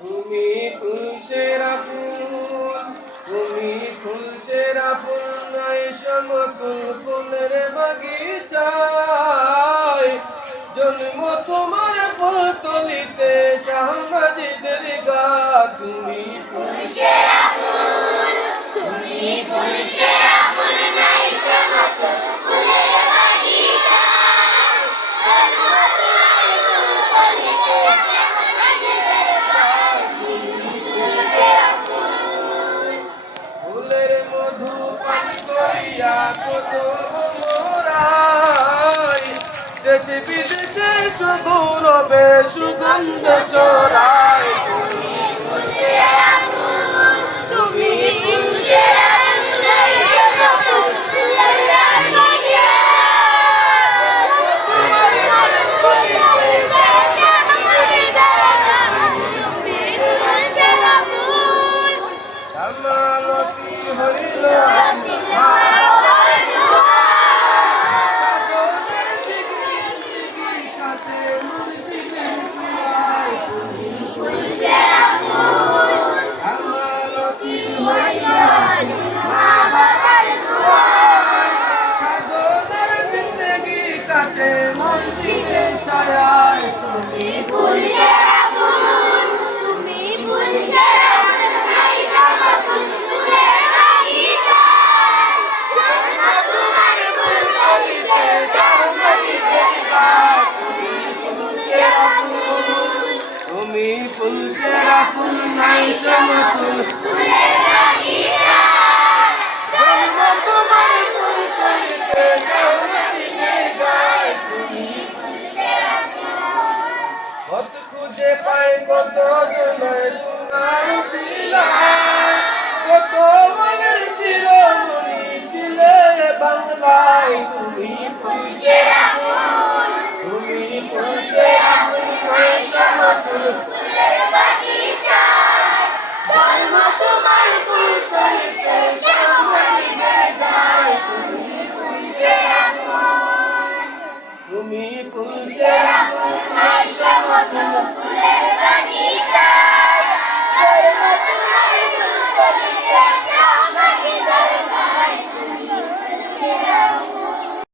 তুমি ফুলসেরা ফুল, তুমি ফুলসেরা ফুল, নাই সমতুল ফুলের বাগিচায়। জন্ম তোমার ফুল তলিতে শাহবাজীদের গা। তুমি ফুলসেরা ফুল, তুমি ফুলসেরা ফুল, নাই সমতুল ফুলের বাগিচায়। জন্ম তোমার ফুল তলিতে শাহবাজীদের গা। তুমি ফুলসেরা ফুল। ফুলের মধু পান করিয়া কত মোরাই, দেশে বিদেশে সুগৌরবে সুগন্ধ ছড়ায়। তুমি ফুলসেরা ফুল, তুমি ফুলসেরা ফুল, নাই সমতুল ফুলের বাগিচায়। তোমার ফুল তলিতে শাহবাজীদের গা। তুমি ফুলসেরা ফুল। কামালতি হইল কাটে মুর্শিদের পিয়ায়। ফুলসেরা ফুল। কামালতি হইল সাধনার জিন্দগি কাটে মুর্শিদের ছায়ায়। তুমি ফুলসেরা ফুল, তুমি ফুলসেরা ফুল, নাই সমতুল ফুলের বাগিচায়। জন্ম তোমার ফুল তলিতে শাহবাজীদের গা। তুমি ফুলসেরা ফুল, তুমি ফুলসেরা ফুল, নাই সমতুল ফুলের বাগিচায়। জন্ম তোমার ফুল তলিতে শাহবাজীদের গা। তুমি ফুলসেরা ফুল। কত খুঁজে পাই কত জনের তোমার শিলায়, কত মনের শিরোমণি ছিলে বাংলায়। তুমি ফুলসেরা